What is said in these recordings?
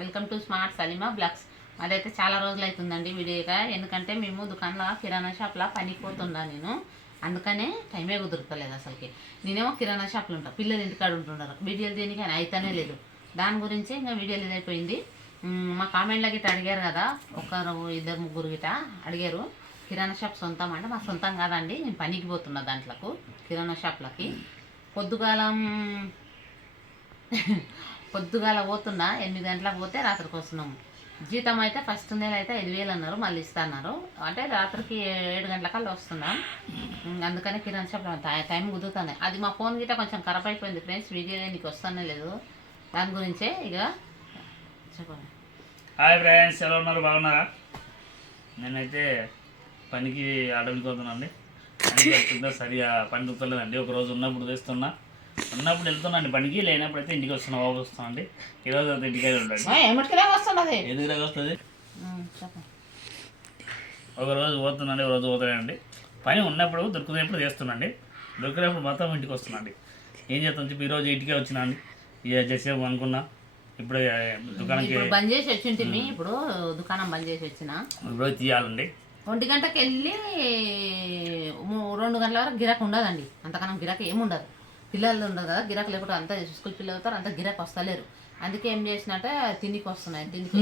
Welcome to smart Salima blogs. అదైతే చాలా రోజులు అవుతుందండి వీడియోగా, ఎందుకంటే మేము దుకాణంలో కిరాణా షాప్లో పనికి పోతున్నా నేను, అందుకనే టైమే కుదురుతలేదు అసలుకి. నేనేమో కిరాణా షాప్లో ఉంటాను, పిల్లలు ఇంటికాడ ఉంటున్నారు, వీడియోలు దేనికి అని అయితేనే లేదు. దాని గురించి ఇంకా వీడియోలు ఇదైపోయింది. మా కామెంట్లో గిట్ట అడిగారు కదా, ఒకరు ఇద్దరు ముగ్గురు గిట్ట అడిగారు కిరాణా షాప్ సొంతం అంటే. మా సొంతం కాదండి, నేను పనికి పోతున్నా దాంట్లకు, కిరాణా షాప్లకి. పొద్దుగాల పోతున్నా, 8 గంటలకు పోతే రాత్రికి వస్తున్నాము. జీతం అయితే ఫస్ట్ నెల అయితే 5,000 అన్నారు, మళ్ళీ ఇస్తున్నారు. అంటే రాత్రికి 7 గంటలకల్లా వస్తున్నాం. అందుకని కిరాణా షాప్ టైం కుదురుతుంది. అది మా ఫోన్ గిట్ట కొంచెం ఖరాబ్ అయిపోయింది ఫ్రెండ్స్, వీడియో నీకు వస్తానే లేదు. దాని గురించే ఇక చెప్పండి. హాయ్ ఫ్రెండ్స్, ఎలా ఉన్నారు? బాగున్నారా? నేనైతే పనికి అడవికి పోతున్నాండి. పనికి వెళ్తుందా సరిగా పని దుక్కలేదండి. ఒకరోజు ఉన్నప్పుడు తెస్తున్నా, ఉన్నప్పుడు వెళ్తున్నాండి పనికి, లేనప్పుడు అయితే ఇంటికి వస్తున్నా, వాపస్ వస్తానండి. ఈరోజు అయితే ఇంటికి ఉండండి. ఎందుకు వస్తుంది? ఒకరోజు పోతున్నాండి, ఒకరోజు పోతానండి. పని ఉన్నప్పుడు దొరుకుతున్నప్పుడు చేస్తున్నాండి, దొరికినప్పుడు మొత్తం ఇంటికి వస్తున్నాండి. ఏం చేస్తాను చెప్పి ఈరోజు ఇంటికే వచ్చినాండి. ఇక చేసేపు అనుకున్నా, ఇప్పుడు దుకాణంకి బంద్ చేసి వచ్చింటిమి. ఇప్పుడు దుకాణం బంద్ చేసి వచ్చిన ఇప్పుడు తీయాలండి. 1 గంటకి వెళ్ళి 2 గంటల వరకు గిరాకు ఉండదండి. అంతకన్నా గిరాకు ఏముండదు, పిల్లలు ఉండదు కదా గిరాకు, లేకపోతే అంతా స్కూల్ పిల్లలు అవుతారు, అంత గిరాకు వస్తలేరు. అందుకే ఏం చేసినట్టే తిండికి వస్తున్నాయి. తిండికి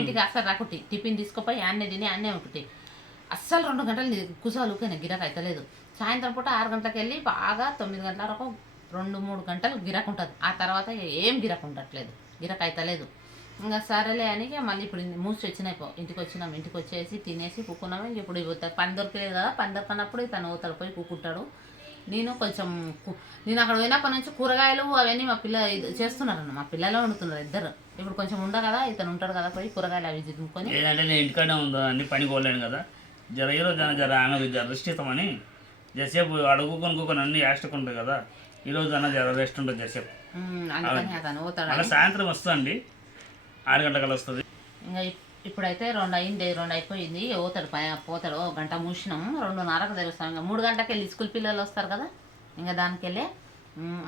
ఇంటికి అస్సలు రాకుట్టి టిఫిన్ తీసుకుపోయి ఆన్నే తిని ఆన్నే ఒకటి అస్సలు 2 గంటలు కుసాలు ఊకేనా గిరాకు అవుతలేదు. సాయంత్రం పూట 6 గంటలకు వెళ్ళి బాగా 9 గంటల వరకు 2-3 గంటలు గిరాకు ఉంటుంది. ఆ తర్వాత ఏం గిరాకు ఉండట్లేదు, గిరాకు అవుతలేదు. ఇంకా సరేలే అని మళ్ళీ ఇప్పుడు మూసి వచ్చినాయి. ఇంటికి వచ్చినాం, ఇంటికి వచ్చేసి తినేసి కూకున్నాము. ఇంక ఇప్పుడు పని దొరకలేదు కదా, పని దొరకనప్పుడు తను అవుతాడు, పోయి కూకుంటాడు. నేను అక్కడ పోయినప్పటి నుంచి కూరగాయలు అవన్నీ మా చేస్తున్నారన్న, మా పిల్లలే వండుతున్నారు ఇద్దరు. ఇప్పుడు కొంచెం ఉండదు కదా, ఇతను ఉంటాడు కదా, పోయి కూరగాయలు అవి దిద్దుకొని. ఏంటంటే నేను ఇంటికాడే ఉందా అన్ని పని కోలేను కదా, ఈరోజు ఆమెకు రెస్ట్ ఇస్తామని జరసేపు అడుగుకొని అన్ని యాస్టకు ఉంటుంది కదా, ఈరోజు అన్న రెస్ట్ ఉంటుంది జరసేపు. అందుకని అతను పోతాడు. సాయంత్రం వస్తుందండి, 6 గంటలకల్లా వస్తుంది. ఇంకా ఇప్పుడైతే 2 అయింది, 2 అయిపోయింది. పోతాడు 1 గంట మూసినాము, 2:30కు తెరుస్తాం. ఇంకా 3 గంటలకు వెళ్ళి స్కూల్ పిల్లలు వస్తారు కదా, ఇంకా దానికి వెళ్ళి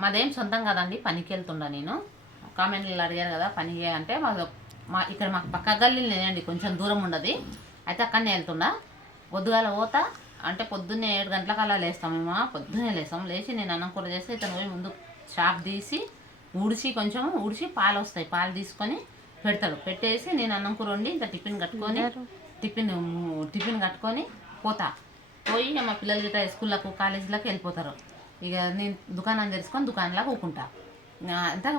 మాదేం సొంతం కదండి, పనికి వెళ్తుండా నేను. కామెంట్లు అడిగారు కదా పని అంటే, ఇక్కడ మాకు పక్క గల్లీ లేదండి, కొంచెం దూరం ఉండదు. అయితే అక్కడనే వెళ్తుండా. పొద్దుగాల పోతా అంటే పొద్దున్నే 7 గంటలకల్లా లేస్తాం. మేము పొద్దున్నే లేచి నేను అన్నం కూర చేస్తే ఇతను పోయి ముందు షాప్ తీసి కొంచెం ఊడిచి పాలు వస్తాయి, పాలు తీసుకొని పెడతాడు. పెట్టేసి నేను అన్నం కూర వండి ఇంకా టిఫిన్ కట్టుకొని పోతా. పోయి మా పిల్లలు గిట్ట స్కూళ్ళకు కాలేజీలకు వెళ్ళిపోతారు. ఇక నేను దుకాణం తెరుచుకొని దుకాణంలో కూకుంటా, అంతా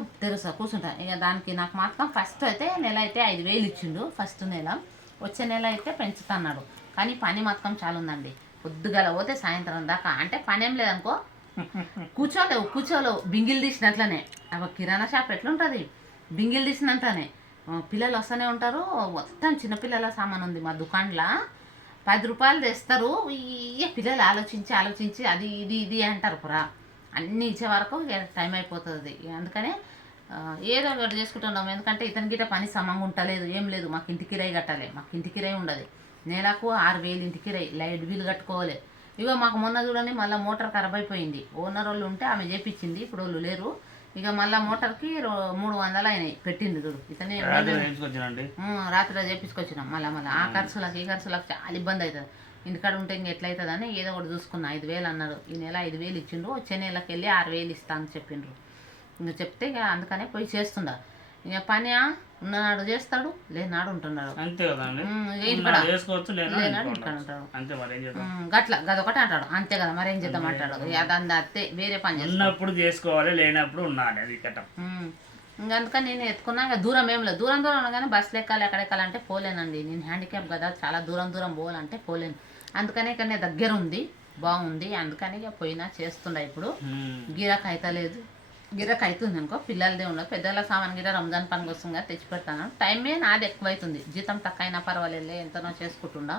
కూర్చుంటా. ఇక దానికి నాకు మాత్రం ఫస్ట్ అయితే నెల అయితే 5,000 ఇచ్చిండు ఫస్ట్ నెల. వచ్చే నెల అయితే పెంచుతా అన్నాడు. కానీ పని మాత్రం చాలా ఉందండి. పొద్దుగల పోతే సాయంత్రం దాకా, అంటే పని ఏం లేదనుకో, కూర్చోలేవు బింగిల్ తీసినట్లనే. అవి కిరాణా షాప్ ఎట్లుంటుంది, బింగిల్ తీసినంతనే పిల్లలు వస్తూనే ఉంటారు. మొత్తం చిన్నపిల్లల సామాన్ ఉంది మా దుకాణంలో. 10 రూపాయలు తెస్తారు, ఇక పిల్లలు ఆలోచించి అది ఇది అంటారు పురా. అన్నీ ఇచ్చే వరకు టైం అయిపోతుంది. అందుకనే ఏదో ఒకటి చేసుకుంటున్నాం. ఎందుకంటే ఇతని గిట్ట పని సమంగా ఉండలేదు, ఏం లేదు. మాకు ఇంటి కిరాయి కట్టాలి, మాకు ఇంటి కిరాయి ఉండదు. నెలకు 6,000 ఇంటి కిరాయి, లైట్ బిల్ కట్టుకోవాలి. ఇగో మాకు మొన్న చూడండి, మళ్ళీ మోటార్ ఖరాబ్ అయిపోయింది. ఓనర్ వాళ్ళు ఉంటే ఆమె చేపించింది, ఇప్పుడు వాళ్ళు లేరు. ఇక మళ్ళీ మోటార్కి 300 అయినాయి పెట్టింది చూడు. ఇతనే రాత్రి చేపించుకొచ్చినాం. మళ్ళీ ఆ ఖర్చులకు ఈ ఖర్చులకు చాలా ఇబ్బంది అవుతుంది. ఇంటికాడ ఉంటే ఇంక ఎట్లయితుందని ఏదో ఒకటి చూసుకున్నా. 5,000 అన్నారు, ఈ నెల 5,000 ఇచ్చిండ్రు. వచ్చే నెలకి వెళ్ళి 6,000 ఇస్తా అని చెప్పిండ్రు. ఇంకా చెప్తే ఇక అందుకనే పోయి చేస్తుందా. ఇక పని ఉన్ననాడు చేస్తాడు, లేనాడు ఉంటున్నాడు. అంతే కదా, లేనాడు ఇంటికాడ ఉంటాడు. గట్ల గదొకటి అంటాడు, అంతే కదా, మరేం చేద్దాం అంటాడు. అంతే, వేరే పని చేస్తున్నప్పుడు చేసుకోవాలి, లేనప్పుడు ఉండాలి. అది ఇంకా అందుకని నేను ఎత్తుకున్నా. ఇంకా దూరం ఏం లేదు, దూరం కానీ బస్సులు ఎక్కాలి, ఎక్కడెక్కాలంటే పోలేనండి. నేను హ్యాండిక్యాప్ కదా, చాలా దూరం పోవాలంటే పోలేను. అందుకనే ఇక్కడ నేను దగ్గర ఉంది, బాగుంది. అందుకని ఇక పోయినా చేస్తుండ. ఇప్పుడు గిరాక్ అవుతలేదు, గిరాక్ అవుతుంది అనుకో, పిల్లలదే ఉండదు. పెద్దల సామాన్ గిరా రంజాన్ పనికి వస్తుంది కదా, తెచ్చి పెడతాను. టైమే నాది ఎక్కువ అవుతుంది, జీతం తక్కువ అయినా పర్వాలేదు, ఎంతనో చేసుకుంటుండా.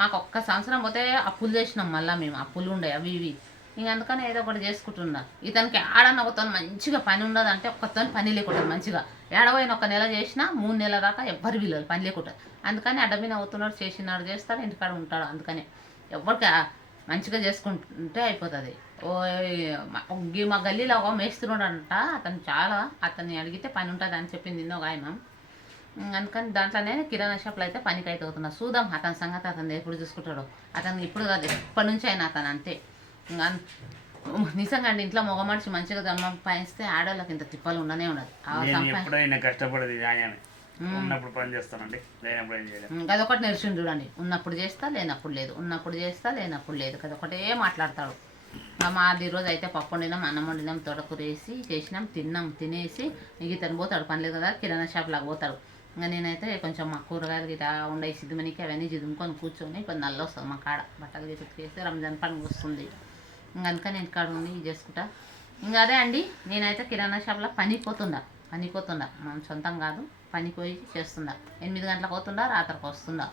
మాకు 1 సంవత్సరం పోతే అప్పులు చేసినాం, మళ్ళీ మేము అప్పులు ఉండే అవి ఇవి. ఇంక అందుకని ఏదో ఒకటి చేసుకుంటున్నా. ఇతనికి ఆడన్న ఒకతో మంచిగా పని ఉండదు, అంటే ఒక్కతో పని లేకుంటుంది మంచిగా. ఏడవైన 1 నెల చేసినా 3 నెలల దాకా ఎవ్వరు వీళ్ళు పని లేకుంటుంది. అందుకని అడ్డమీన అవుతున్నాడు, చేసినాడు, చేస్తాడు, ఇంటికాడ ఉంటాడు. అందుకని ఎవరికి మంచిగా చేసుకుంటే అయిపోతుంది. మా గల్లీలో ఒక మేస్తున్నాడు అంట, అతన్ని అడిగితే పని ఉంటుంది అని చెప్పింది నిన్న ఒక ఆయన. అందుకని దాంట్లోనే కిరాణా షాప్లో అయితే పనికి అయితే అవుతున్నా. చూద్దాం అతని సంగతి, అతను ఎప్పుడు చూసుకుంటాడో. అతను ఇప్పుడు కాదు, ఎప్పటి నుంచి అయినా అతను అంతే. ఇంకా నిజంగా అండి, ఇంట్లో మగ మనిషి మంచిగా సంపాదిస్తే ఆడవాళ్ళకి ఇంత తిప్పలు ఉండనే ఉండదు. ఎప్పుడైనా కష్టపడేది ఉన్నప్పుడు పని చేస్తానండి, లేనప్పుడు ఏం చేయలేదు. అదొకటి నేర్చుండు చూడండి, ఉన్నప్పుడు చేస్తా లేనప్పుడు లేదు, ఉన్నప్పుడు చేస్తా లేనప్పుడు లేదు, అదొకటే మాట్లాడతాడు. మాది రోజు అయితే పప్పు వండినాం, అన్నం వండినాం, తోటకూర వేసి చేసినాం, తినేసి ఇతను పోతాడు పని లేదు కదా, కిరాణా షాప్లాగా పోతాడు. ఇంకా నేనైతే కొంచెం మా కూరగాయలు గిట్లా ఉండయి సిద్ధమనికి అవన్నీ జిదుముకొని కూర్చొని కొంచెం నల్ల వస్తుంది మా కాడ, బట్టలు గిట్టుకేసి రంజాన్ పండుగ వస్తుంది. ఇంకా అందుకని నేను కాడ ఉండి చేసుకుంటా. ఇంకా అదే అండి, నేనైతే కిరాణా షాప్లో పనిపోతుండా, మనం సొంతం కాదు, పనికి పోయి చేస్తుండా. 8 గంటలకు పోతుండా, రాత్రికి వస్తుండా.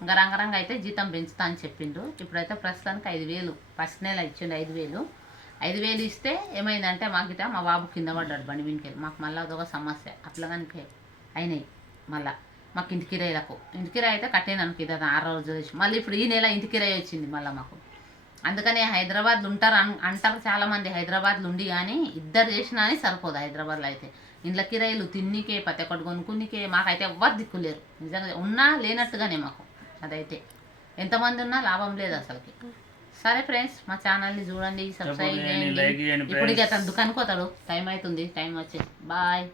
ఇంకా రంగరంగ అయితే జీతం పెంచుతా అని చెప్పిండు. ఇప్పుడైతే ప్రస్తుతానికి 5,000 ఫస్ట్ నెల ఇచ్చిండు. 5,000 ఇస్తే ఏమైందంటే మా బాబు కింద పడ్డాడు బండి మీదకి. మాకు మళ్ళీ అదొక సమస్య, అట్లా కనుక అయినాయి. మళ్ళీ మాకు ఇంటి కిరాయి అయితే కట్టేనానికి ఇది 6 రోజులు చేసి, మళ్ళీ ఇప్పుడు ఈ నెల ఇంటి కిరాయి వచ్చింది మళ్ళీ మాకు. అందుకని హైదరాబాద్లో ఉంటారు అంటారు చాలామంది, హైదరాబాద్లో ఉండి కానీ ఇద్దరు చేసినా అని సరిపోదు. హైదరాబాద్లో అయితే ఇండ్ల కిరాయిలు తిన్నికే, ప్రతి ఒక్కటి కొనుక్కునికే, మాకైతే ఎవ్వరు దిక్కులేరు. నిజంగా ఉన్నా లేనట్టుగానే మాకు. అదైతే ఎంతమంది ఉన్నా లాభం లేదు అసలుకి. సరే ఫ్రెండ్స్, మా ఛానల్ని చూడండి, సబ్స్క్రైబ్ చేయండి. ఇప్పుడు ఇక అతను దుకాణానికి పోతాడు, టైం అవుతుంది, టైం వచ్చేసి బాయ్.